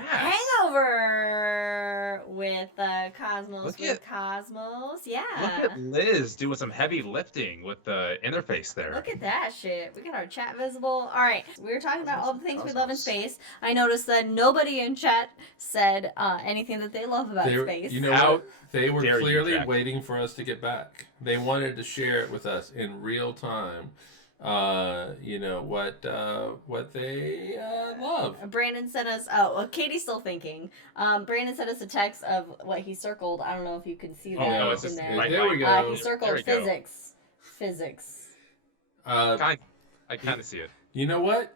Hangover with Cosmos Look at Cosmos. look Yeah. at Liz doing some heavy lifting with the interface there. Look at that shit. We got our chat visible. All right. We were talking about all the things we love in space. I noticed that nobody in chat said anything that they love about space. You know How what? They were dare you, clearly Jack. waiting for us to get back. They wanted to share it with us in real time. You know what they love. Brandon sent us. Oh, well, Katie's still thinking. Brandon sent us a text of what he circled. I don't know if you can see that. Oh no, it's in just there. right. There we go. He circled physics. Physics. I kind of see it. You know what?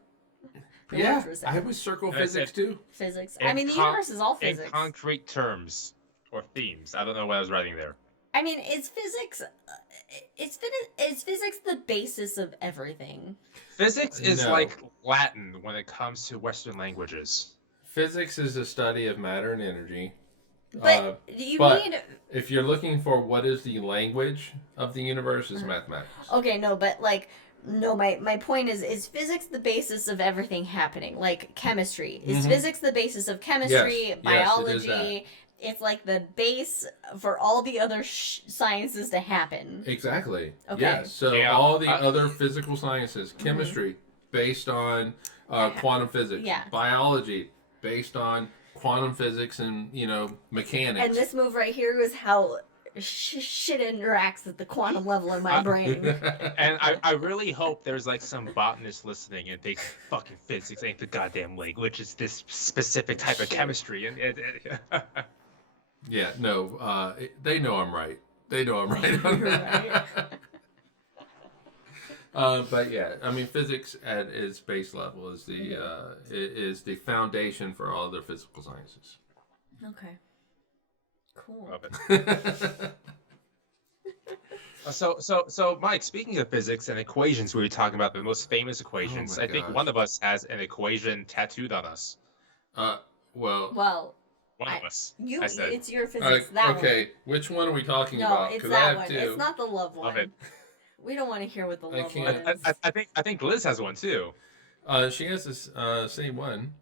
For Yeah, what percent? I would circle And I physics said- too. Physics. In I mean, the universe is all physics. In concrete terms or themes. I don't know what I was writing there. I mean, is physics? Is physics the basis of everything? Physics is No. like Latin when it comes to Western languages. Physics is the study of matter and energy. But you but need. if you're looking for what is the language of the universe, is mathematics. Okay, no, but like. No, my point is physics the basis of everything happening? Like chemistry. Is physics the basis of chemistry, Yes, biology? it is It's like the base for all the other sciences to happen. Exactly. Okay. Yeah. So Yeah. all the other physical sciences, chemistry based on quantum physics, Yeah. biology based on quantum physics and mechanics. And this move right here is how shit interacts at the quantum level in my brain. And I really hope there's like some botanist listening and thinks fucking physics ain't the goddamn language. It's this specific type of chemistry. And Yeah. No. They know I'm right. They know I'm right on You're that. But yeah, I mean, physics at its base level is the foundation for all other physical sciences. Okay. Cool. Love it. So, Mike, speaking of physics and equations, we were talking about the most famous equations. I think one of us has an equation tattooed on us. Well, One of us. You, I said. it's your physics. That okay, which one are we talking one. about? No, it's 'Cause that I have one. two. It's not the love one. Love it. We don't want to hear what the I love can't- one is. I think Liz has one too. She has this same one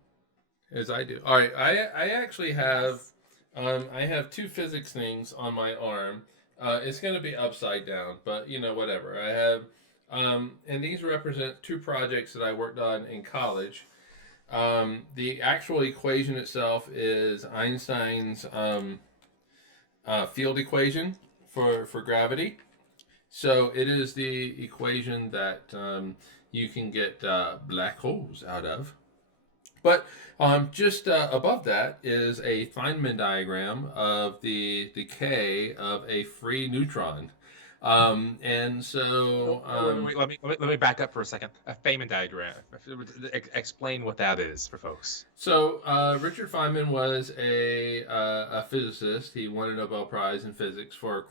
as I do. All right, I actually have I have two physics things on my arm. It's going to be upside down, but whatever. I have and these represent two projects that I worked on in college. The actual equation itself is Einstein's field equation for gravity. So it is the equation that you can get black holes out of. But just above that is a Feynman diagram of the decay of a free neutron. And so Wait, let me back up for a second. A Feynman diagram. Explain what that is for folks. So Richard Feynman was a physicist. He won a Nobel Prize in physics for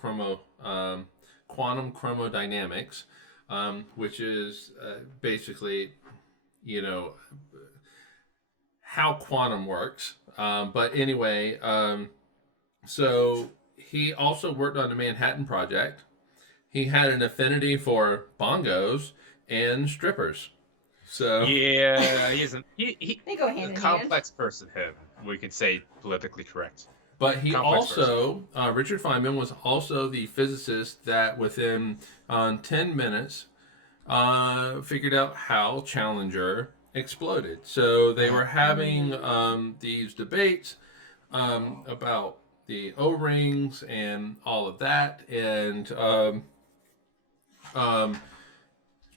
quantum chromodynamics, which is basically, how quantum works. But anyway, so he also worked on the Manhattan Project. He had an affinity for bongos and strippers. So Yeah, They go hand a in complex person. Him, we could say politically correct. But he Complex also, Richard Feynman was also the physicist that within 10 minutes figured out how Challenger exploded. So they were having these debates about the O-rings and all of that. And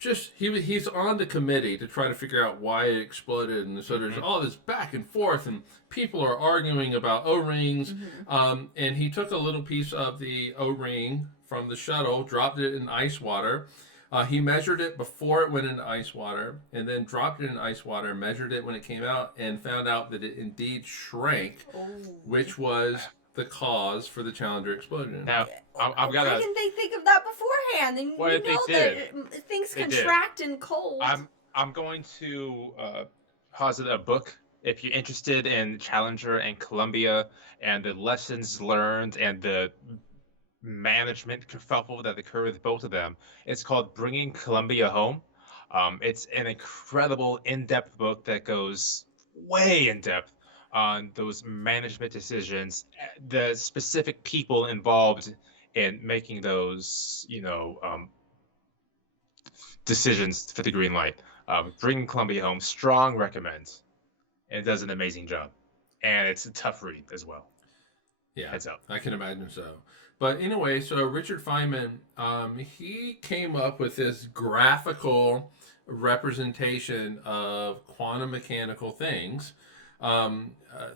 he's on the committee to try to figure out why it exploded, and so there's all this back and forth, and people are arguing about O-rings. And he took a little piece of the O-ring from the shuttle, dropped it in ice water. He measured it before it went into ice water, and then dropped it in ice water, measured it when it came out, and found out that it indeed shrank, which was the cause for the Challenger explosion. Now, I've got Why to. didn't they think of that beforehand? And Well, they did. that things They did. contract in cold. I'm going to posit a book if you're interested in Challenger and Columbia and the lessons learned and the management kerfuffle that occurred with both of them. It's called Bringing Columbia Home. It's an incredible in-depth book that goes way in depth on those management decisions, the specific people involved in making those, decisions for the green light. Bringing Columbia home, strong recommends. And it does an amazing job. And it's a tough read as well. Yeah, Heads up. I can imagine so. But anyway, so Richard Feynman, he came up with this graphical representation of quantum mechanical things.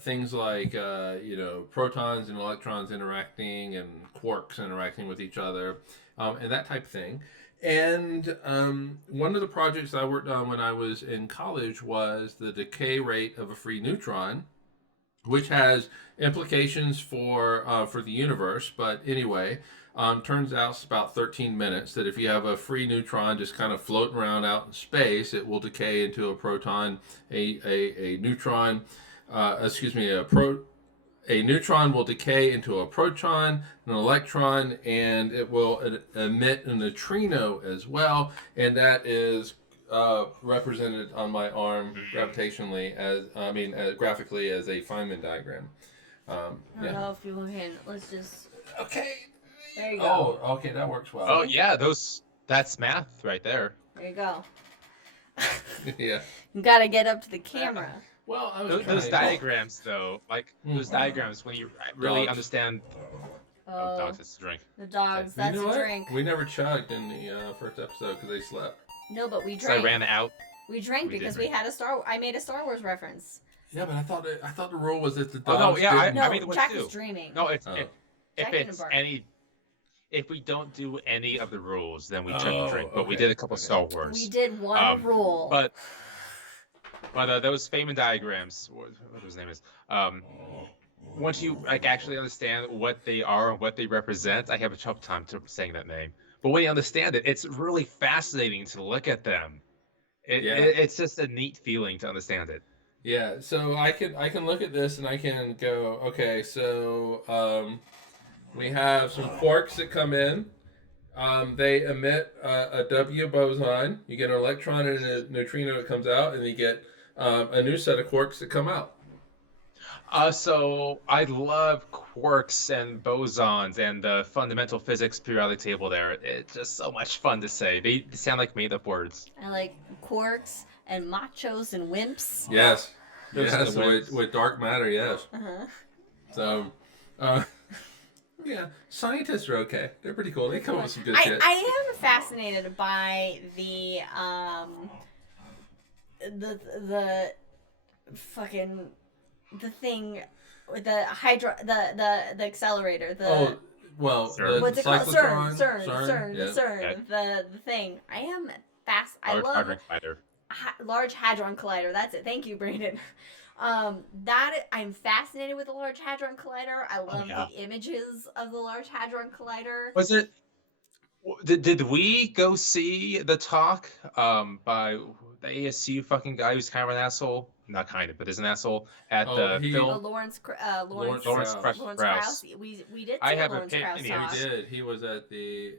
Things like, protons and electrons interacting and quarks interacting with each other, and that type of thing. And one of the projects I worked on when I was in college was the decay rate of a free neutron, which has implications for the universe. But anyway, turns out it's about 13 minutes. That if you have a free neutron just kind of floating around out in space, it will decay into a proton, a neutron. A neutron will decay into a proton, an electron, and it will emit a neutrino as well. And that is represented on my arm gravitationally graphically as a Feynman diagram. I don't know if you can. Let's just. Okay. There you go. Oh, okay, that works well. Oh yeah, that's math right there. There you go. Yeah. You gotta get up to the camera. Well, I was those diagrams though, those diagrams, when you really Dogs. understand. Oh, dogs, it's a drink. The dogs, that's you know a what? drink. We never chugged in the first episode because they slept. No, but we So I drank. ran out. We drank We because did we had I made a Star Wars reference. Yeah, but I thought the rule was that the Oh, dogs. no, yeah, didn't- No, made one Jack too. is dreaming. No, if Jack it's didn't bark. if we don't do any of the rules, then we check Oh, the drink. But we okay, did a couple Star Wars. We did one rule. But those Feynman diagrams, what his name is, once you actually understand what they are and what they represent, I have a tough time saying that name. But when you understand it, it's really fascinating to look at them. It's just a neat feeling to understand it. Yeah, so I can look at this and I can go, okay, so we have some quarks that come in. They emit a W boson. You get an electron and a neutrino that comes out, and you get a new set of quarks that come out. So I love quarks and bosons and the fundamental physics periodic table there. It's just so much fun to say. They sound like made-up words. I like quarks and machos and wimps. Yes. Those are Yes, the ones. with dark matter, yes. Uh-huh. So, yeah, scientists are okay. They're pretty cool. They come up with some good shit. I am fascinated by the fucking the thing, the accelerator, the CERN. what's it called? cyclotron, CERN, yeah. the thing. I am I Large love Hadron Collider. Large Hadron Collider. That's it. Thank you, Brandon. I'm fascinated with the Large Hadron Collider. I love the images of the Large Hadron Collider. Was it? Did we go see the talk by the ASU fucking guy who's kind of an asshole? Not kind of, but is an asshole at the film. Lawrence Lawrence Krauss. We did see have a Lawrence Krauss opinion. talk. We did. He was at the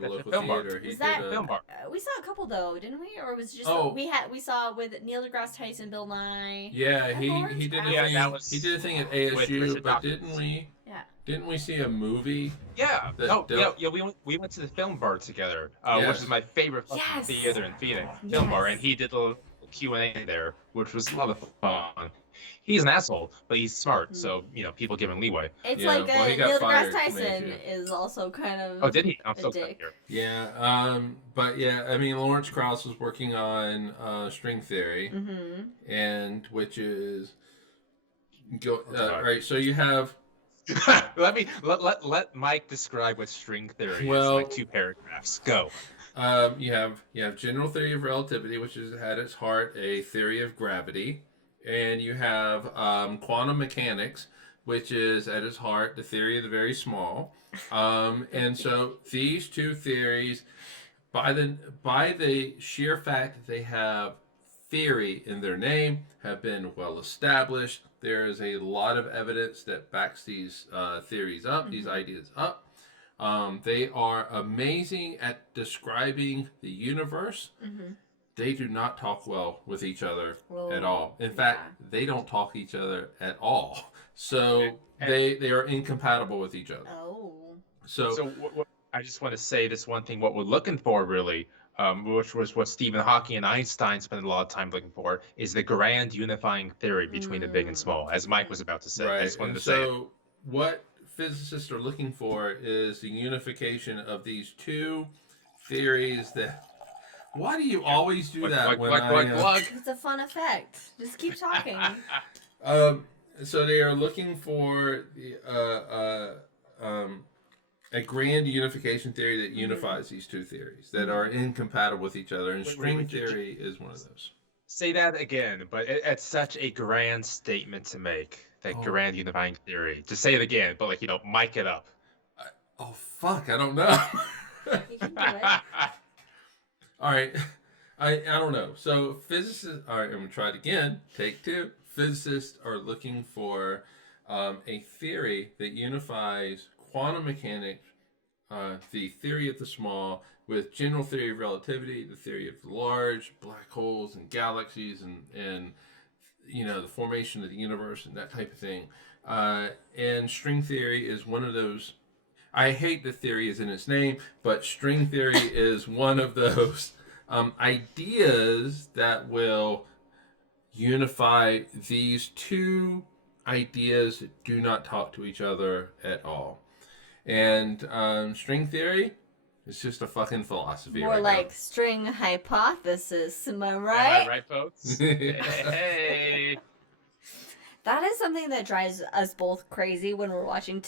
local film bar. theater. He Was did that- a, Film bar. We saw a couple though, didn't we? Or was it just Oh. we saw with Neil deGrasse Tyson, Bill Nye. Yeah, That he Lawrence did a Krauss? Yeah, thing. that was He did a thing at with ASU, Richard but Dawkins. didn't we see a movie? Yeah. That- We went to the film bar together, Yes. which is my favorite fucking Yes. theater in Phoenix. Yes. Film bar, and he did a little Q&A there, which was a lot of fun. He's an asshole, but he's smart, so people give him leeway. It's Yeah, like well, he got Neil fired deGrasse from Tyson ASU. is also kind of. Oh, did he? I'm A so glad dick. here. Yeah, but yeah, I mean, Lawrence Krauss was working on string theory, Mm-hmm. and which is God. right. So you have let Mike describe what string theory Well- is. Like 2 paragraphs. Go. you have general theory of relativity, which is at its heart a theory of gravity, and you have quantum mechanics, which is at its heart the theory of the very small. And so these two theories, by the sheer fact that they have theory in their name, have been well established. There is a lot of evidence that backs these theories up, these ideas up. They are amazing at describing the universe. they do not talk well with each other Whoa. at all. In fact, they don't talk each other at all. So they are incompatible with each other. Oh. So I just want to say this one thing. What we're looking for, really, which was what Stephen Hawking and Einstein spent a lot of time looking for, is the grand unifying theory between the big and small, as Mike was about to say. Right. I just wanted And to say it. so what physicists are looking for is the unification of these two theories that... Why do you always do that when It's a fun effect. Just keep talking. So they are looking for a grand unification theory that unifies these two theories that are incompatible with each other, and string theory is one of those. Say that again, but it's such a grand statement to make. That grand unifying theory. To say it again, but mic it up. Oh fuck! I don't know. You can do it. All right, I don't know. So physicists. All right, I'm gonna try it again. Take two. Physicists are looking for a theory that unifies quantum mechanics, the theory of the small, with general theory of relativity, the theory of the large, black holes and galaxies, and the formation of the universe and that type of thing. And string theory is one of those. I hate the theory is in its name, but string theory is one of those ideas that will unify these two ideas that do not talk to each other at all. And string theory is just a fucking philosophy. More right like now. string hypothesis, am I right? Am I right, folks? Hey. That is something that drives us both crazy when we're watching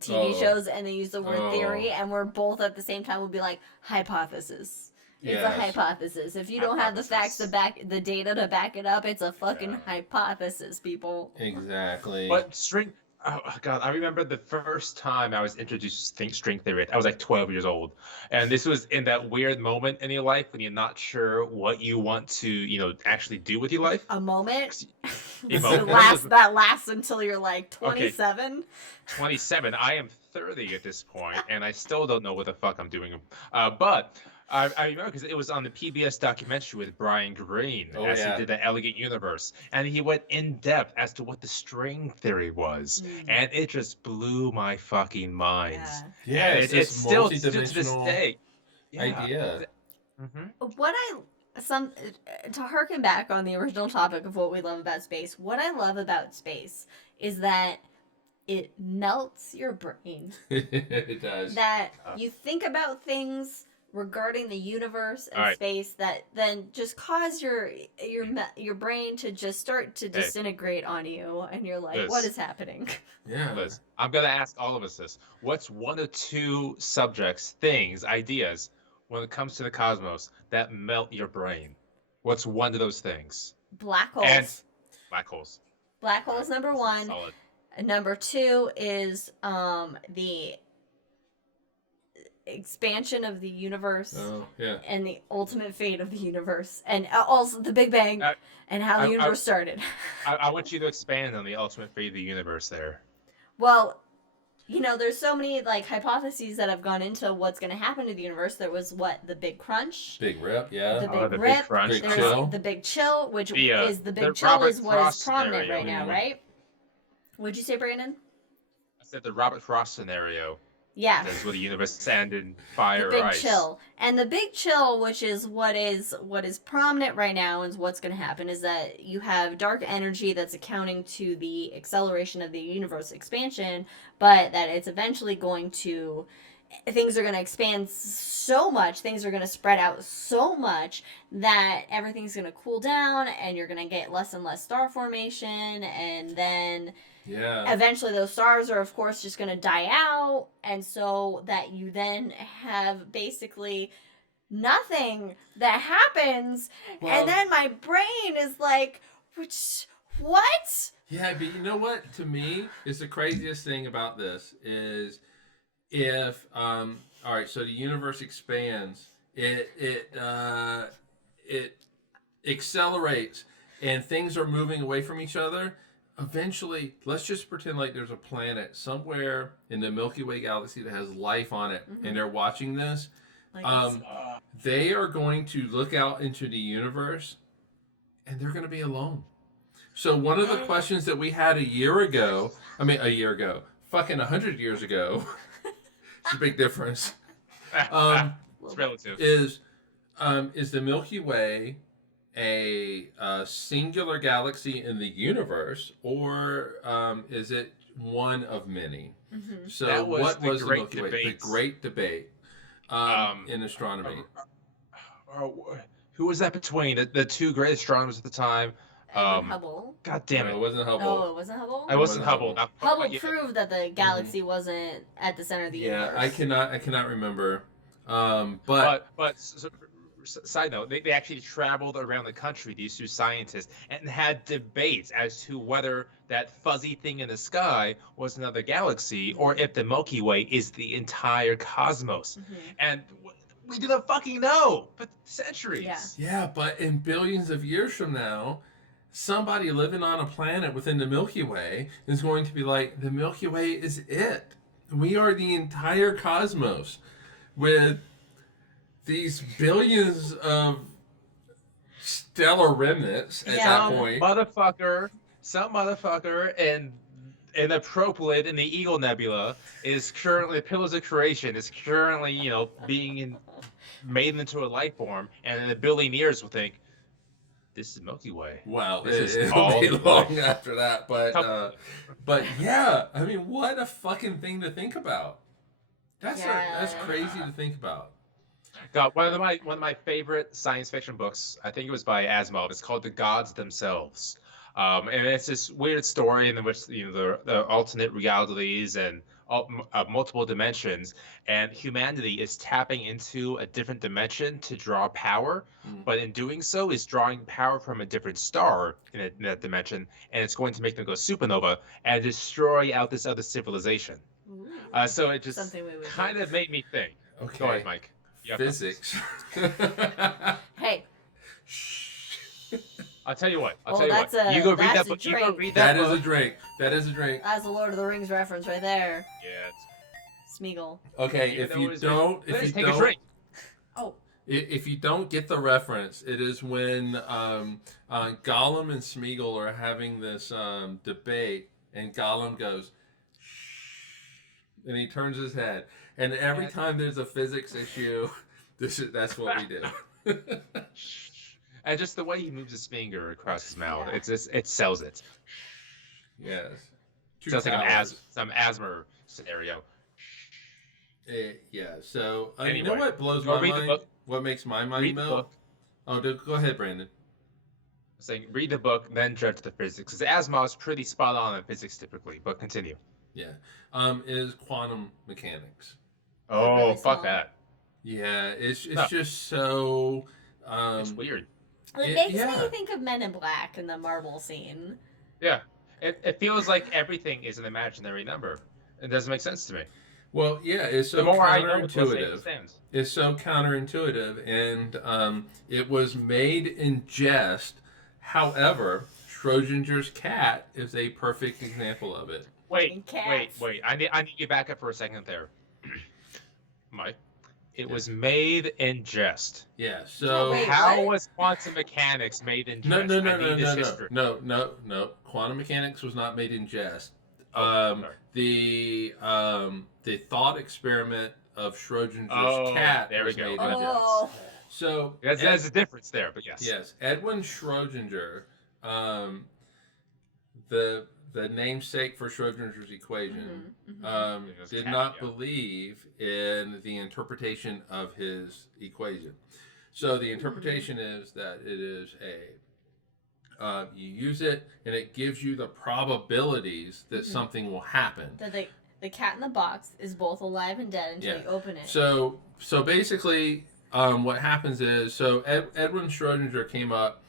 TV shows and they use the word theory, and we're both at the same time will be like, hypothesis. It's a hypothesis. If you don't have the facts to back the data to back it up, it's a fucking hypothesis, people. Exactly. But string... Oh, God, I remember the first time I was introduced to string theory. I was like 12 years old. And this was in that weird moment in your life when you're not sure what you want to, actually do with your life. A moment? That That lasts until you're like 27? Okay. 27. I am 30 at this point, and I still don't know what the fuck I'm doing. But I remember because it was on the PBS documentary with Brian Greene he did the Elegant Universe, and he went in depth as to what the string theory was, and it just blew my fucking mind. Yeah, it's still to this day idea. To harken back on the original topic of what we love about space, what I love about space is that it melts your brain. It does. That you think about things regarding the universe and space that then just cause your brain to just start to disintegrate on you, and you're like, what is happening? Yeah. Liz, I'm gonna ask all of us this: what's one or two subjects, things, ideas, when it comes to the cosmos that melt your brain? What's one of those things? Black holes. And black holes. Black holes, number one. Solid. Number two is the expansion of the universe and the ultimate fate of the universe, and also the Big Bang and how the universe started. I want you to expand on the ultimate fate of the universe there. Well, there's so many hypotheses that have gone into what's going to happen to the universe. There was the Big Crunch, Big Rip, the Big Rip, Big Crunch, there's chill. the Big Chill, which is the Big the Chill Robert is what Frost is prominent scenario. right now, right? What'd you say, Brandon? I said the Robert Frost scenario. Yeah. That's where the universe ended in fire the or Big ice. Chill. And the Big Chill, which is what is prominent right now, and what's going to happen, is that you have dark energy that's accounting to the acceleration of the universe expansion, but that it's eventually things are going to expand so much, things are going to spread out so much that everything's going to cool down, and you're going to get less and less star formation, and then eventually those stars are, of course, just going to die out, and so that you then have basically nothing that happens, and then my brain is like, what? Yeah, but you know what? To me, is the craziest thing about this is if all right, so the universe expands, it accelerates, and things are moving away from each other. Eventually, let's just pretend like there's a planet somewhere in the Milky Way galaxy that has life on it, and they're watching this. Um, they are going to look out into the universe, and they're going to be alone. So one of the questions that we had a year ago, fucking 100 years ago, it's a big difference, it's relative. is the Milky Way a singular galaxy in the universe, or is it one of many? Mm-hmm. So what was the Milky Way? The great debate in astronomy. Who was that between? The two great astronomers at the time? Hubble. God damn it. No, it wasn't Hubble. No, it wasn't Hubble? It wasn't Hubble. Hubble proved that the galaxy wasn't at the center of the universe. Yeah, I cannot remember. Side note, they actually traveled around the country, these two scientists, and had debates as to whether that fuzzy thing in the sky was another galaxy or if the Milky Way is the entire cosmos. Mm-hmm. And we didn't fucking know for centuries. Yeah, but in billions of years from now, somebody living on a planet within the Milky Way is going to be like, the Milky Way is it. We are the entire cosmos with these billions of stellar remnants at that point. Some motherfucker in the Propylet in the Eagle Nebula is currently, the Pillars of Creation is currently, being made into a life form, and in a billion years will think, this is Milky Way. Wow, it'll be long after that, but yeah, I mean, what a fucking thing to think about. That's crazy to think about. God, one of my favorite science fiction books, I think it was by Asimov. It's called The Gods Themselves, and it's this weird story in which the alternate realities and multiple dimensions, and humanity is tapping into a different dimension to draw power, but in doing so is drawing power from a different star in that dimension, and it's going to make them go supernova and destroy out this other civilization. So it just kind of made me think. Okay. Go ahead, Mike. Physics. Hey. I'll tell you what. You go read that book. You go read that book. That is a drink. That's a Lord of the Rings reference right there. Yeah. Smeagol. Okay, if you don't, if you don't get the reference, it is when Gollum and Smeagol are having this debate, and Gollum goes, and he turns his head. And every time there's a physics issue, that's what we do. And just the way he moves his finger across his mouth, it sells it. Yes. Sounds like some asthma scenario. Yeah. So anyway, you know what blows my mind? What makes my mind melt? Oh, go ahead, Brandon. I'm saying read the book, then judge the physics. Because Asimov's pretty spot on in physics typically. But continue. Yeah. Is quantum mechanics. Oh, really fuck that. Yeah, it's just so... it's weird. It makes me think of Men in Black in the Marvel scene. Yeah. It feels like everything is an imaginary number. It doesn't make sense to me. Well, yeah, it's so counterintuitive. It's so counterintuitive, and it was made in jest. However, Schrodinger's cat is a perfect example of it. Wait. I need you back up for a second there. Mike, it was made in jest. Yeah, so... How was quantum mechanics made in jest? No. Quantum mechanics was not made in jest. The thought experiment of Schrodinger's cat was made in jest. So... There's a difference there, but yes. Yes, Edwin Schrodinger, the namesake for Schrodinger's equation, did not believe in the interpretation of his equation. So the interpretation is that it is you use it and it gives you the probabilities that something will happen. That the cat in the box is both alive and dead until you open it. So basically, what happens is, Edwin Schrodinger came up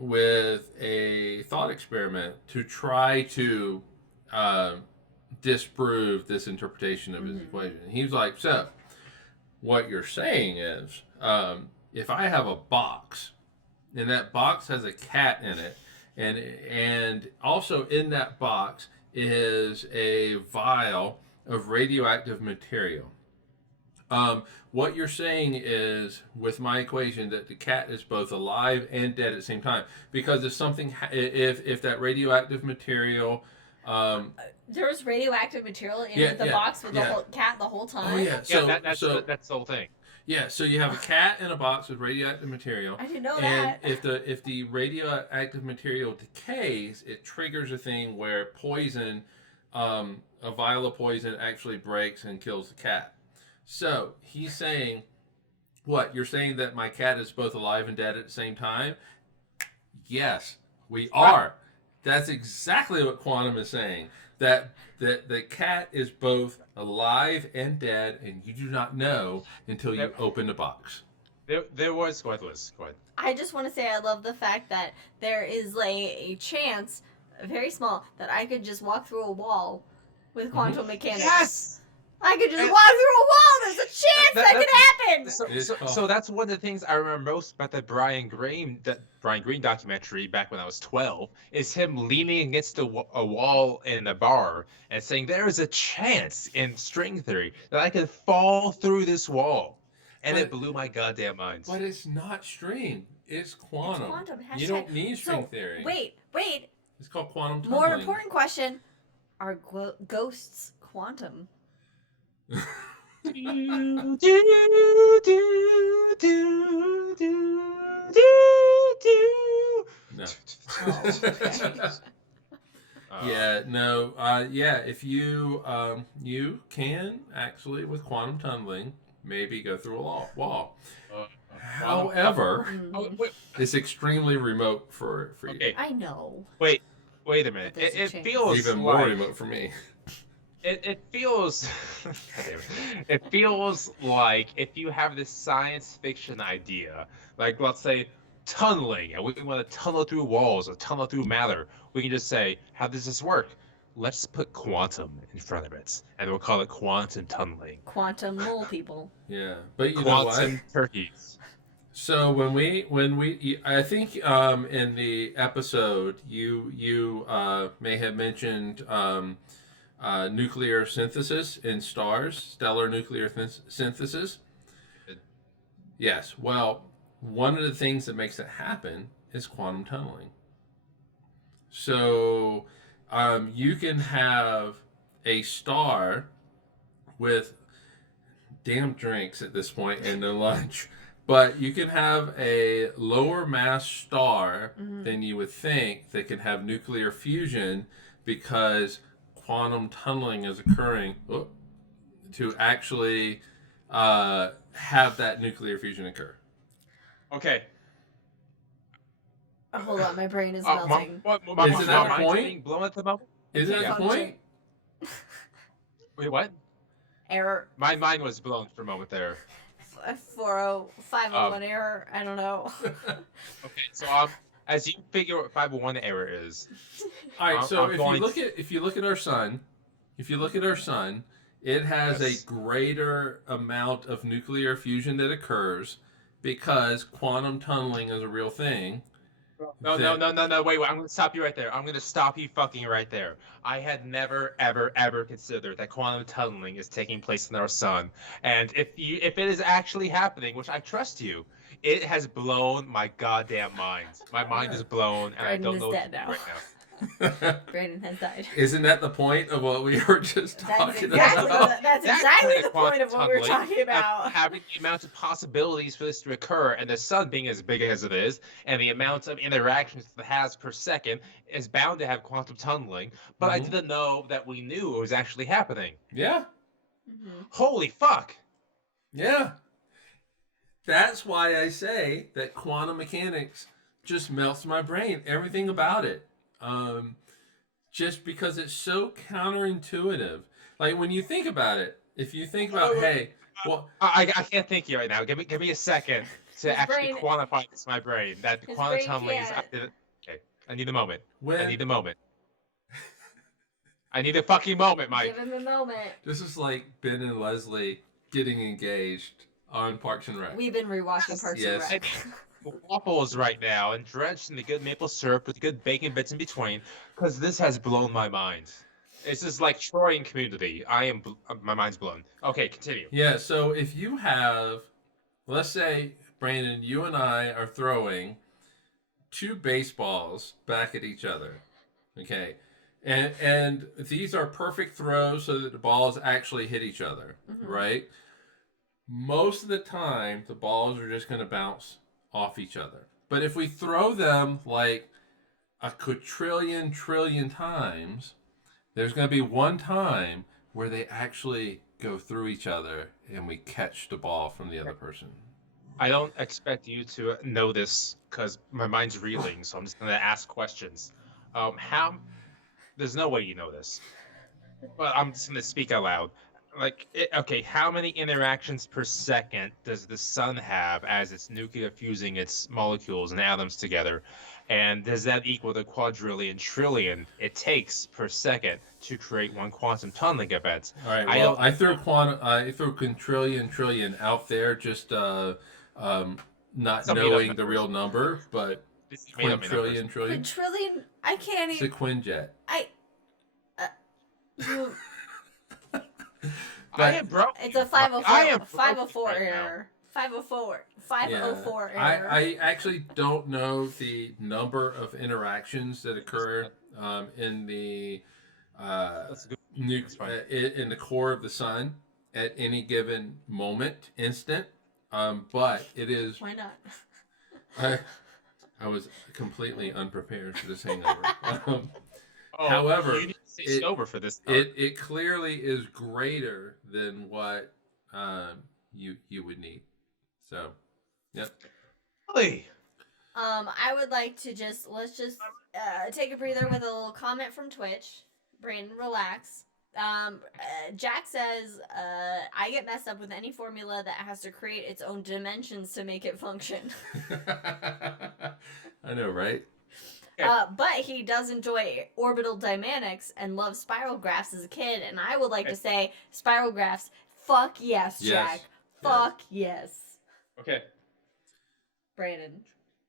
with a thought experiment to try to disprove this interpretation of his equation. And he was like, so, what you're saying is, if I have a box, and that box has a cat in it, and also in that box is a vial of radioactive material. What you're saying is, with my equation, that the cat is both alive and dead at the same time. Because if something, if that radioactive material, there was radioactive material in the box with the whole cat the whole time. Oh yeah, so that's the whole thing. Yeah, so you have a cat in a box with radioactive material. I didn't know and that. if the radioactive material decays, it triggers a thing where poison, a vial of poison actually breaks and kills the cat. So he's saying, what? You're saying that my cat is both alive and dead at the same time? Yes, we are. That's exactly what quantum is saying. That the cat is both alive and dead, and you do not know until you open the box. There was go ahead. I just want to say I love the fact that there is a chance, very small, that I could just walk through a wall with quantum mechanics. Yes! I could just walk through a wall. There's a chance that could happen. So that's one of the things I remember most about the Brian Greene documentary back when I was 12 is him leaning against a wall in a bar and saying there is a chance in string theory that I could fall through this wall, and it blew my goddamn mind. But it's not string. It's quantum. It's quantum. You don't need string theory. Wait. It's called quantum tumbling. More important question: are ghosts quantum? No. Yeah, no, if you you can actually with quantum tunneling maybe go through a wall. However, it's extremely remote for you. Okay. I know. Wait a minute. It feels even more remote for me. It feels it feels like if you have this science fiction idea, like let's say tunneling, and we want to tunnel through walls or tunnel through matter, we can just say, how does this work? Let's put quantum in front of it, and we'll call it quantum tunneling. Quantum mole people. Yeah, but you quantum know what? turkeys. So when we I think in the episode you may have mentioned nuclear synthesis in stars, stellar nuclear synthesis. Yes. Well, one of the things that makes it happen is quantum tunneling. So you can have a star with damn drinks at this point and no lunch, but you can have a lower mass star than you would think that can have nuclear fusion because quantum tunneling is occurring to actually have that nuclear fusion occur. Okay. Oh, hold on, my brain is melting. Is that the point? Being blown at the moment? Is that the point? Wait, what? Error. My mind was blown for a moment there. 501 error. I don't know. Okay, so as you figure what 501 error is. All right, so if you look at our sun, it has a greater amount of nuclear fusion that occurs because quantum tunneling is a real thing. No, wait, I'm going to stop you right there. I'm going to stop you fucking right there. I had never, ever considered that quantum tunneling is taking place in our sun. And if it is actually happening, which I trust you, it has blown my goddamn mind. My mind is blown, and I don't know what to do right now. Brandon has died. Isn't that the point of what we were just talking about? That's exactly the point of what we were talking about. Having the amount of possibilities for this to occur, and the sun being as big as it is, and the amount of interactions it has per second is bound to have quantum tunneling. But I didn't know that we knew it was actually happening. Yeah. Holy fuck. Yeah. That's why I say that quantum mechanics just melts my brain. Everything about it. Just because it's so counterintuitive. Like when you think about it, if you think about, I can't think you right now. Give me a second to actually quantify this in my brain. That quantum tunneling is. Okay, I need a moment. I need a moment. I need a fucking moment, Mike. Give him a moment. This is like Ben and Leslie getting engaged on Parks and Rec. We've been rewatching Parks and Rec. Waffles right now and drenched in the good maple syrup with good bacon bits in between, because this has blown my mind. It's just like Troy and Community. My mind's blown. Okay, continue. Yeah, so if you have, let's say, Brandon, you and I are throwing two baseballs back at each other. Okay. And these are perfect throws so that the balls actually hit each other, right? Most of the time, the balls are just going to bounce off each other. But if we throw them like a trillion times, there's going to be one time where they actually go through each other and we catch the ball from the other person. I don't expect you to know this because my mind's reeling, so I'm just going to ask questions. There's no way you know this, but I'm just going to speak out loud. Okay, how many interactions per second does the sun have as it's nuclear fusing its molecules and atoms together? And does that equal the quadrillion trillion it takes per second to create one quantum tunneling event? All right. Well, I threw trillion out there, just not knowing the real number, but quintillion trillion. Quintillion. I can't It's a Quinjet. It's a 504. I am 504 right error. 504. 504 Yeah. error. I actually don't know the number of interactions that occur in the in the core of the sun at any given instant. But it is. Why not? I was completely unprepared for this hangover. However, you need to stay sober for this. It clearly is greater than what you would need. So, yep. Really? I would like to let's take a breather with a little comment from Twitch. Brandon, relax. Jack says, I get messed up with any formula that has to create its own dimensions to make it function. I know, right? But he does enjoy orbital dynamics and loves spiral graphs as a kid, and I would like to say, spiral graphs, fuck yes, Jack. Fuck yes. Okay. Brandon.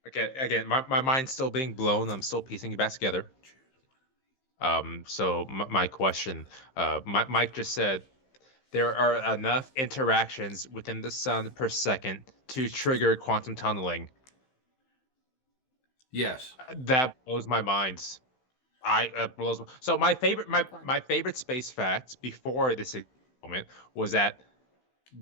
Okay, again, my mind's still being blown. I'm still piecing it back together. So my question, Mike just said there are enough interactions within the sun per second to trigger quantum tunneling. Yes. That blows my mind. So my favorite space fact before this moment was that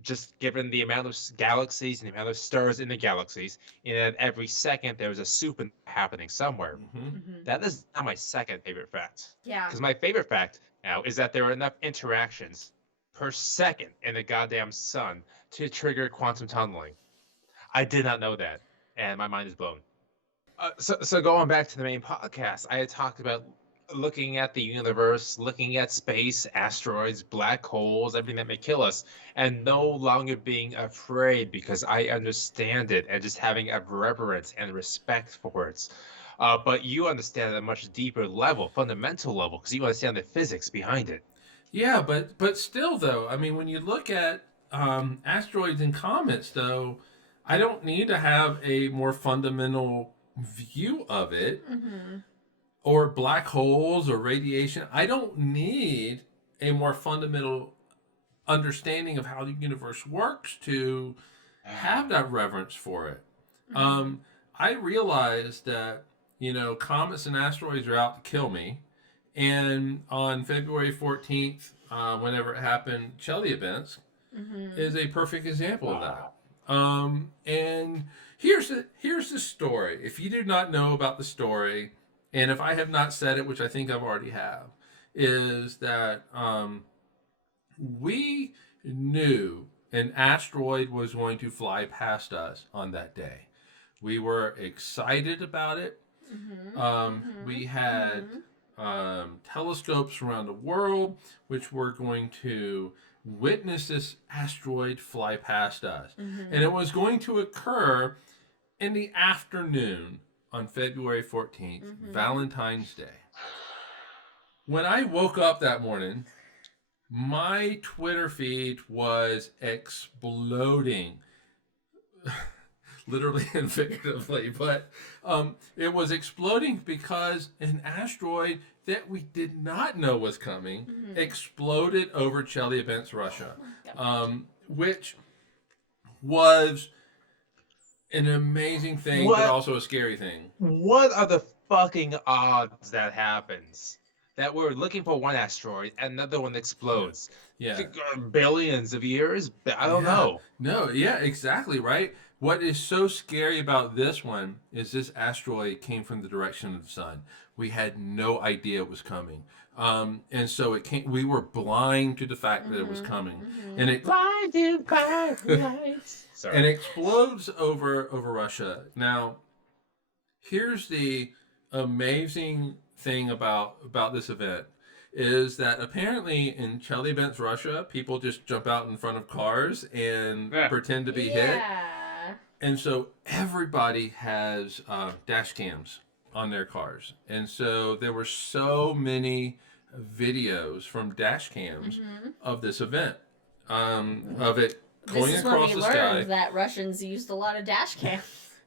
just given the amount of galaxies and the amount of stars in the galaxies, and that every second there was a supernova happening somewhere. That is not my second favorite fact. Yeah. Because my favorite fact now is that there are enough interactions per second in the goddamn sun to trigger quantum tunneling. I did not know that, and my mind is blown. So going back to the main podcast, I had talked about looking at the universe, looking at space, asteroids, black holes, everything that may kill us, and no longer being afraid because I understand it and just having a reverence and respect for it. But you understand at a much deeper level, fundamental level, because you understand the physics behind it. Yeah, but still, though, I mean, when you look at asteroids and comets, though, I don't need to have a more fundamental view of it. Or black holes or radiation. I don't need a more fundamental understanding of how the universe works to have that reverence for it. I realize that, comets and asteroids are out to kill me. And on February 14th, whenever it happened, Chelyabinsk is a perfect example of that. And here's the story. If you do not know about the story, and if I have not said it, which I think I've already have, is that we knew an asteroid was going to fly past us on that day. We were excited about it. We had telescopes around the world which were going to witness this asteroid fly past us. And it was going to occur in the afternoon on February 14th, Valentine's Day. When I woke up that morning, my Twitter feed was exploding. literally and figuratively. But it was exploding because an asteroid that we did not know was coming exploded over Chelyabinsk, Russia, which was an amazing thing, but also a scary thing. What are the fucking odds that happens? That we're looking for one asteroid and another one explodes. Yeah. Billions of years? I don't know. No, yeah, exactly, right? What is so scary about this one is this asteroid came from the direction of the sun. We had no idea it was coming. And so it came, we were blind to the fact that it was coming. And it Blinded by lights. Sorry. and explodes over Russia. Now, here's the amazing thing about this event is that apparently in Chelyabinsk, Russia, people just jump out in front of cars and pretend to be hit. And so everybody has dash cams on their cars. And so there were so many videos from dash cams of this event, of it going This is across when we the sky. learned that Russians used a lot of dash cams.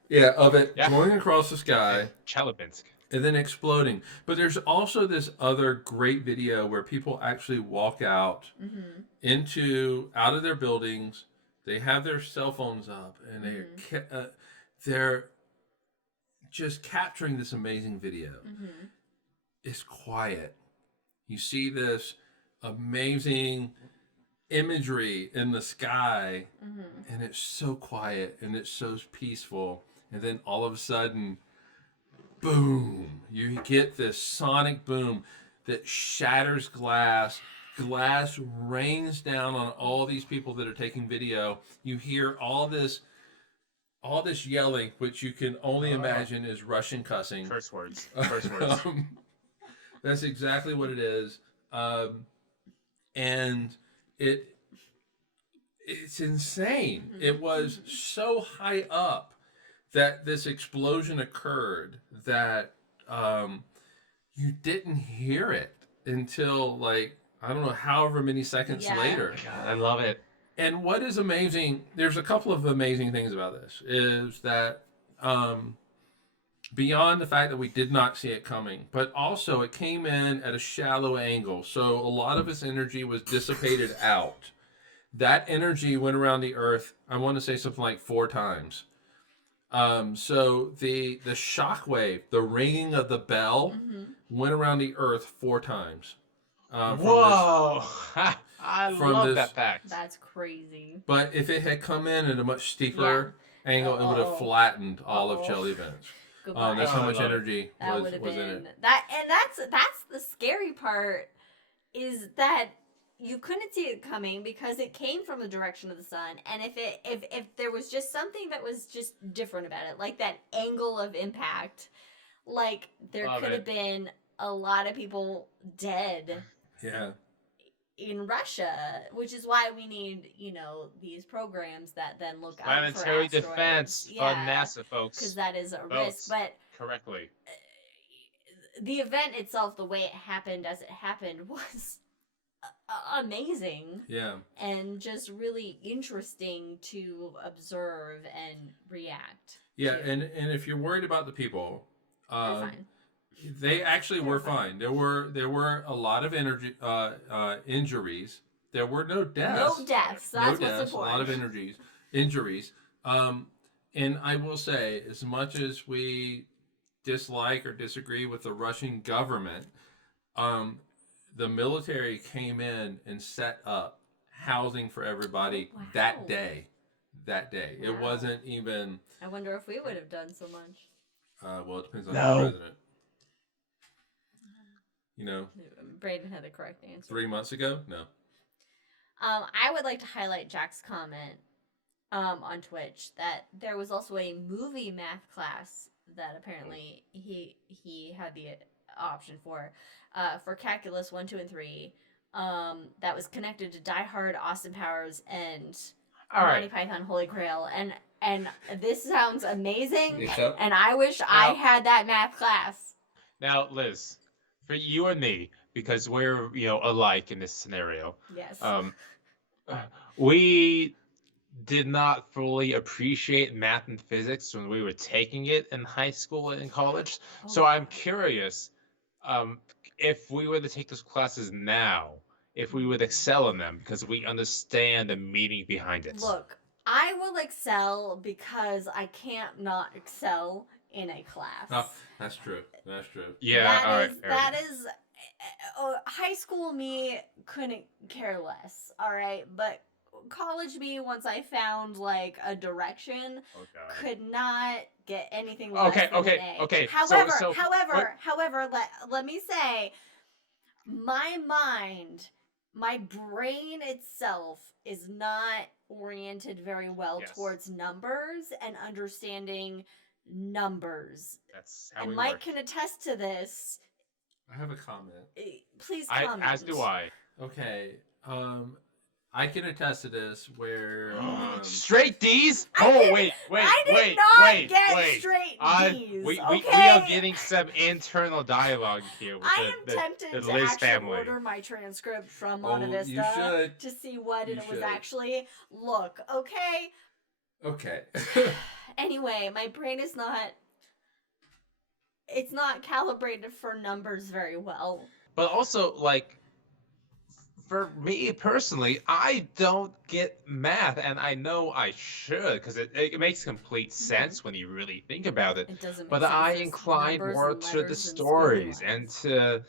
Yeah, of it going across the sky. Chelyabinsk. And then exploding. But there's also this other great video where people actually walk out out of their buildings. They have their cell phones up, and they're just capturing this amazing video. It's quiet. You see this amazing imagery in the sky, and it's so quiet and it's so peaceful. And then all of a sudden, boom, you get this sonic boom that shatters glass. Glass rains down on all these people that are taking video. You hear all this yelling, which you can only imagine is Russian cussing. Curse words. Curse words. That's exactly what it is. And it's insane. It was so high up that this explosion occurred that you didn't hear it until, like, I don't know, however many seconds later. God, I love it. And what is amazing, there's a couple of amazing things about this, is that beyond the fact that we did not see it coming, but also it came in at a shallow angle. So a lot of its energy was dissipated out. That energy went around the Earth, I want to say something like 4 times. So the shock wave, the ringing of the bell, went around the Earth 4 times. Whoa! I love that fact. That's crazy. But if it had come in at a much steeper angle, it would have flattened all of Chelyabinsk. That's how much energy was in it. That's the scary part, is that you couldn't see it coming because it came from the direction of the sun. And if there was just something that was just different about it, like that angle of impact, like there could have been a lot of people dead. Yeah. In Russia, which is why we need, these programs that then look out for planetary asteroids. defense on NASA, folks. Because that is a risk. But correctly, the event itself, the way it happened as it happened, was amazing. Yeah. And just really interesting to observe and react. Yeah, and if you're worried about the people, they're fine. They actually were fine. There were a lot of injuries. There were no deaths. No deaths. That's what's important. A lot of injuries. And I will say, as much as we dislike or disagree with the Russian government, the military came in and set up housing for everybody that day. It wasn't even. I wonder if we would have done so much. Well, it depends on the president. Braden had the correct answer. 3 months ago? No. I would like to highlight Jack's comment on Twitch that there was also a movie math class that apparently he had the option for calculus 1, 2, and 3. That was connected to Die Hard, Austin Powers, and Monty Python Holy Grail, and this sounds amazing. And I wish I had that math class. Now, Liz, for you and me, because we're alike in this scenario. Yes. We did not fully appreciate math and physics when we were taking it in high school and in college. Oh So my I'm god. curious, um, if we were to take those classes now, if we would Mm. excel in them because we understand the meaning behind it. Look, I will excel because I can't not excel in a class. Oh, that's true. That's true. Yeah, all right. fair That enough. is high school me couldn't care less. All right, but college me, once I found like a direction, Oh god. could not get anything less Okay, than okay, an A. okay. However, So what? let me say, my mind, my brain itself is not oriented very well Yes, towards numbers and understanding numbers. that's how And we Mike work. can attest to this. I have a comment. Please As comment. do I. Okay. I can attest to this where Straight D's? I Oh did- wait, I did not get straight D's. We okay? are getting some internal dialogue here with I am tempted the to Liz actually family. order my transcript from Oh, Monta you Vista should. to see what You it was should. actually. Look, okay. Okay. Anyway, my brain is not. It's not calibrated for numbers very well. But also, like, for me personally, I don't get math, and I know I should because it makes complete sense when you really think about it. It doesn't make But sense. I There's incline numbers more and to the letters and stories spelling and lines. to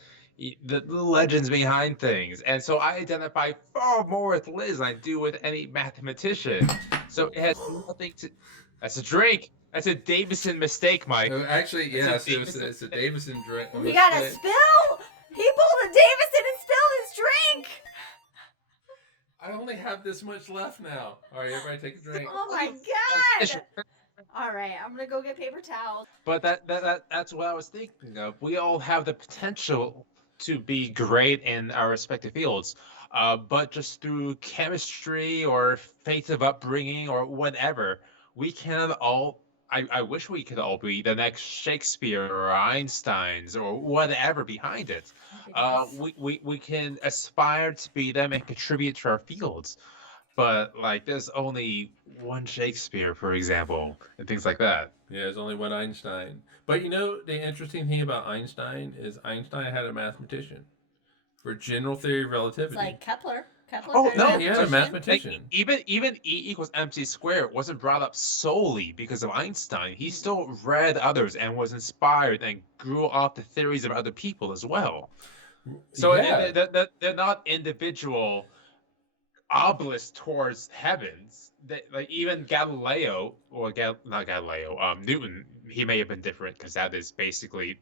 the legends behind things, and so I identify far more with Liz than I do with any mathematician. So it has nothing to. That's a drink. That's a Davison mistake, Mike. No, actually, It's a yes, Davison it's a Davison drink. We got a spill! He pulled a Davison and spilled his drink! I only have this much left now. All right, everybody take a drink. Oh my god! Alright, I'm gonna go get paper towels. But that's what I was thinking of. We all have the potential to be great in our respective fields, but just through chemistry or faith of upbringing or whatever, we cannot all. I wish we could all be the next Shakespeare or Einsteins or whatever behind it. We can aspire to be them and contribute to our fields, but like there's only one Shakespeare, for example, and things like that. Yeah, there's only one Einstein. But you know, the interesting thing about Einstein is Einstein had a mathematician for general theory of It's relativity. like Kepler. Kepler Oh, had no, he had a Like, mathematician. even E equals MC squared wasn't brought up solely because of Einstein. He still read others and was inspired and grew off the theories of other people as well. So Yeah. they're not individual obelisks towards heavens. Like even Galileo, or not Galileo, Newton, he may have been different because that is basically,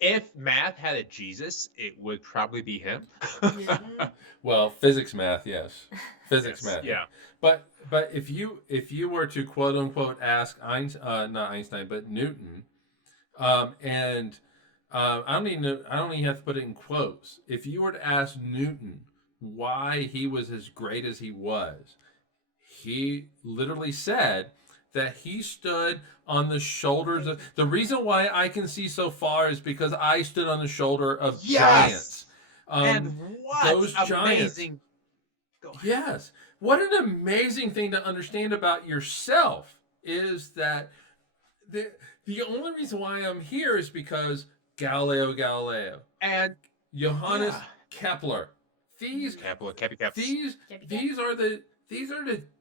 if math had a Jesus, it would probably be him. Newton. Well, physics math, yes. Physics Yes, math. yeah. But if you were to quote unquote ask not Einstein but Newton, and I don't even have to put it in quotes. If you were to ask Newton why he was as great as he was, he literally said that he stood on the shoulders of. The reason why I can see so far is because I stood on the shoulder of Yes! giants. And what those giants. amazing. Yes. What an amazing thing to understand about yourself is that the only reason why I'm here is because Galileo Galileo And Johannes Yeah. Kepler. These Kepler.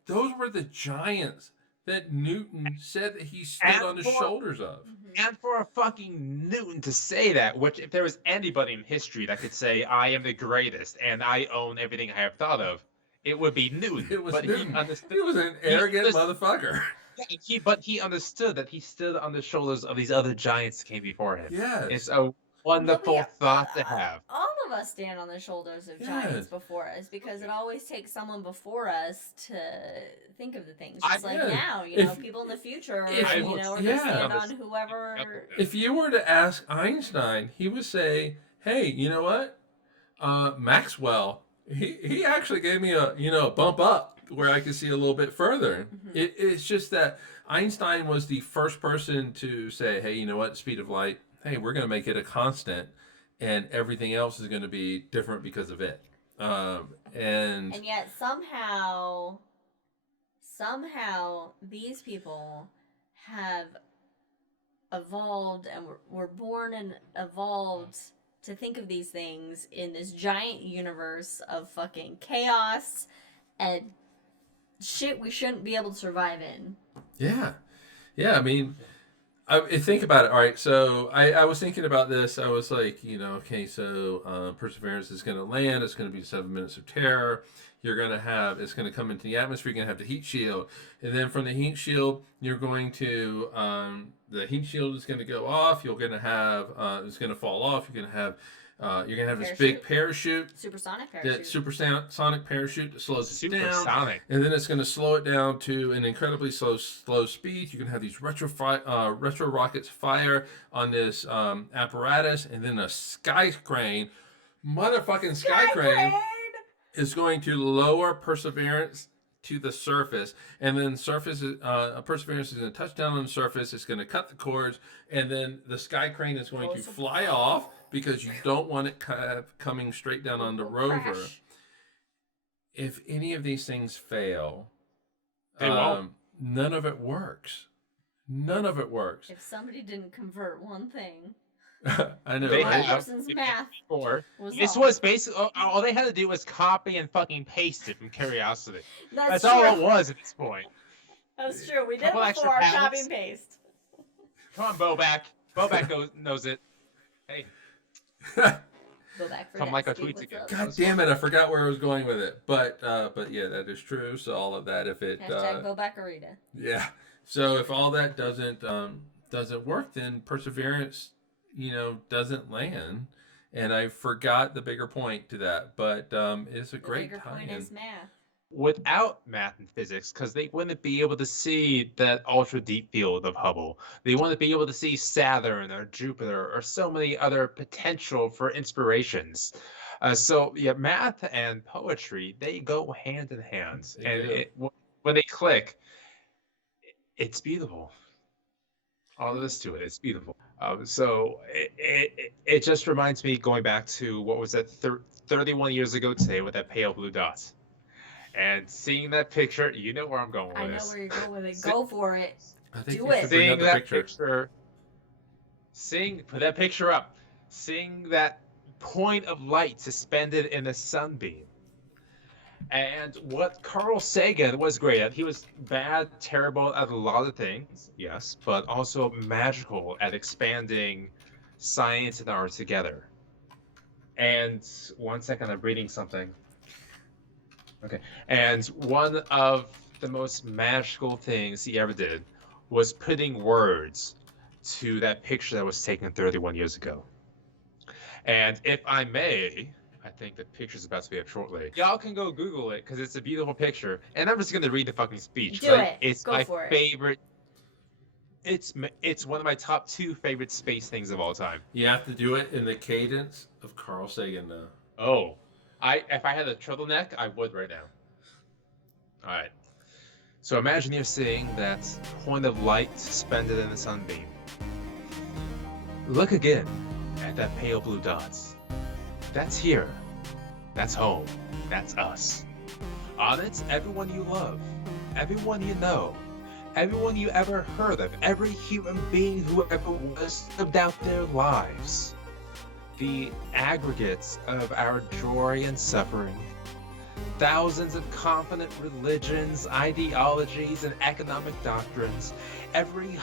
those were the giants that Newton said that he stood And on the for- shoulders of. And for a fucking Newton to say that, which if there was anybody in history that could say I am the greatest and I own everything I have thought of, it would be Newton. It was but Newton. he understood. He was an arrogant understood- motherfucker. But he understood that he stood on the shoulders of these other giants that came before him. Yes. It's a wonderful But thought to have. All of us stand on the shoulders of giants Yes. before us because it always takes someone before us to think of the things. I- Just like Yeah. now, If- people in the future, if- are going to yeah. stand on whoever. If you were to ask Einstein, he would say, "Hey, you know what? Maxwell, he actually gave me a bump up where I could see a little bit further." Mhm. It's just that Einstein was the first person to say, "Hey, you know what? Speed of light. Hey, we're going to make it a constant, and everything else is going to be different because of it." And And yet somehow these people have evolved and were born and evolved to think of these things in this giant universe of fucking chaos and shit we shouldn't be able to survive in. Yeah. I mean, I think about it. All right, so I was thinking about this. I was like, okay, so Perseverance is going to land. It's going to be 7 minutes of terror. It's going to come into the atmosphere. You're going to have the heat shield. And then from the heat shield, you're going to, the heat shield is going to go off. You're going to have, it's going to fall off. You're going to have this big parachute. Supersonic parachute. That supersonic parachute that slows it down. Supersonic. And then it's going to slow it down to an incredibly slow speed. You can have these retro rockets fire on this apparatus. And then a motherfucking sky crane is going to lower Perseverance to the surface. And then Perseverance is going to touch down on the surface. It's going to cut the cords. And then the sky crane is going to fly off, because you don't want it coming straight down on the rover. Crash. If any of these things fail, they won't. None of it works. If somebody didn't convert one thing. I know. They One have person's math This was basically all they had to do was copy and fucking paste it from Curiosity. That's true. all it was at this point. That's true. We did Couple it extra before, pads. copy and paste. Come on, Boback. Boback knows it. Hey, Go back for come like a next week. tweet What's again. up? God damn it! I forgot where I was going with it. But yeah, that is true. So all of that, if it Hashtag go back Arita. yeah. So if all that doesn't work, then Perseverance, doesn't land. And I forgot the bigger point to that, but it's a great The bigger point tie-in. is math. Without math and physics, because they wouldn't be able to see that ultra deep field of Hubble. They wouldn't be able to see Saturn or Jupiter or so many other potential for inspirations. So yeah, math and poetry, they go hand in hand. They do. When they click, it's beautiful. All there is to it, it's beautiful. So it just reminds me, going back to, what was that, 31 years ago today, with that pale blue dot. And seeing that picture, you know where I'm going with I know this. where you're going with it. Go for it. I think Do you it. should bring Seeing up the that picture. put that picture up. Seeing that point of light suspended in a sunbeam. And what Carl Sagan was great at, he was bad, terrible at a lot of things, yes, but also magical at expanding science and art together. And one second, I'm reading something. Okay. And one of the most magical things he ever did was putting words to that picture that was taken 31 years ago. And if I may, I think the picture's about to be up shortly. Y'all can go Google it, because it's a beautiful picture. And I'm just going to read the fucking speech. Do it. It's Go my for it. favorite. It's one of my top 2 favorite space things of all time. You have to do it in the cadence of Carl Sagan, though. Oh. If I had a turtleneck, I would right now. All right. So imagine you're seeing that point of light suspended in a sunbeam. Look again at that pale blue dot. That's here. That's home. That's us. On it, everyone you love, everyone you know, everyone you ever heard of, every human being who ever was lived out their lives. The aggregates of our joy and suffering, thousands of confident religions, ideologies, and economic doctrines, every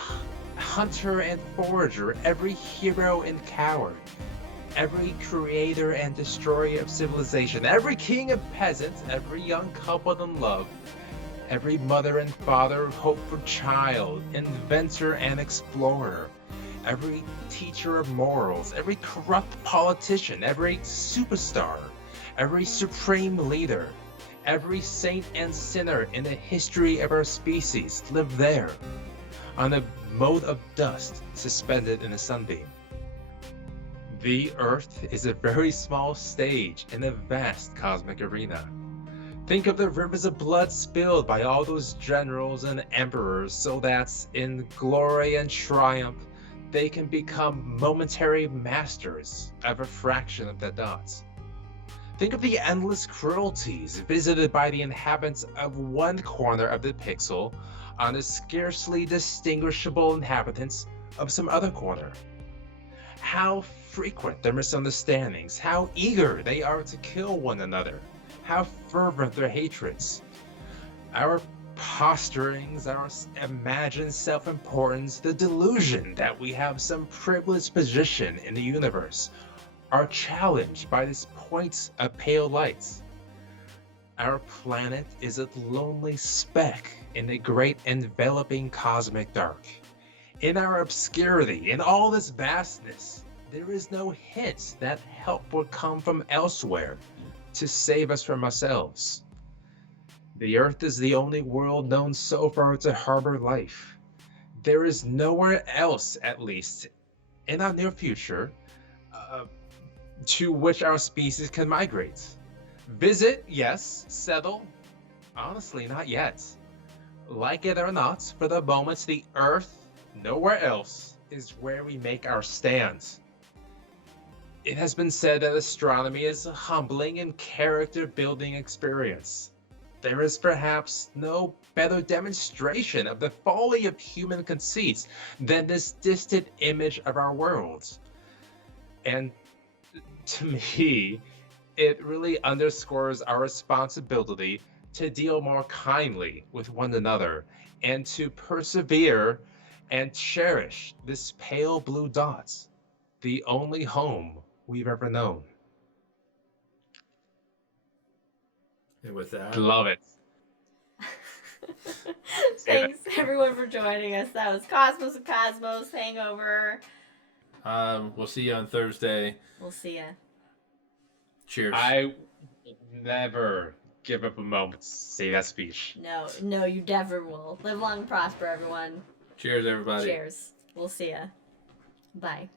hunter and forager, every hero and coward, every creator and destroyer of civilization, every king and peasant, every young couple in love, every mother and father, hope for child, inventor and explorer, every teacher of morals, every corrupt politician, every superstar, every supreme leader, every saint and sinner in the history of our species live there, on a mote of dust suspended in a sunbeam. The Earth is a very small stage in a vast cosmic arena. Think of the rivers of blood spilled by all those generals and emperors, so that in glory and triumph they can become momentary masters of a fraction of that dot. Think of the endless cruelties visited by the inhabitants of one corner of the pixel on the scarcely distinguishable inhabitants of some other corner. How frequent their misunderstandings, how eager they are to kill one another, how fervent their hatreds. Our posturings, our imagined self-importance, the delusion that we have some privileged position in the universe, are challenged by this point of pale light. Our planet is a lonely speck in the great enveloping cosmic dark. In our obscurity, in all this vastness, there is no hint that help will come from elsewhere to save us from ourselves. The Earth is the only world known so far to harbor life. There is nowhere else, at least, in our near future, to which our species can migrate. Visit, yes. Settle? Honestly, not yet. Like it or not, for the moment, the Earth, nowhere else, is where we make our stand. It has been said that astronomy is a humbling and character-building experience. There is perhaps no better demonstration of the folly of human conceits than this distant image of our world. And to me, it really underscores our responsibility to deal more kindly with one another and to persevere and cherish this pale blue dot, the only home we've ever known. And with that, Love it. Thanks everyone for joining us. That was Cosmos and Cosmos Hangover. we'll see you on Thursday. We'll see ya. Cheers. I will never give up a moment to say that speech. No, you never will. Live long and prosper, everyone. Cheers, everybody. Cheers. We'll see ya. Bye.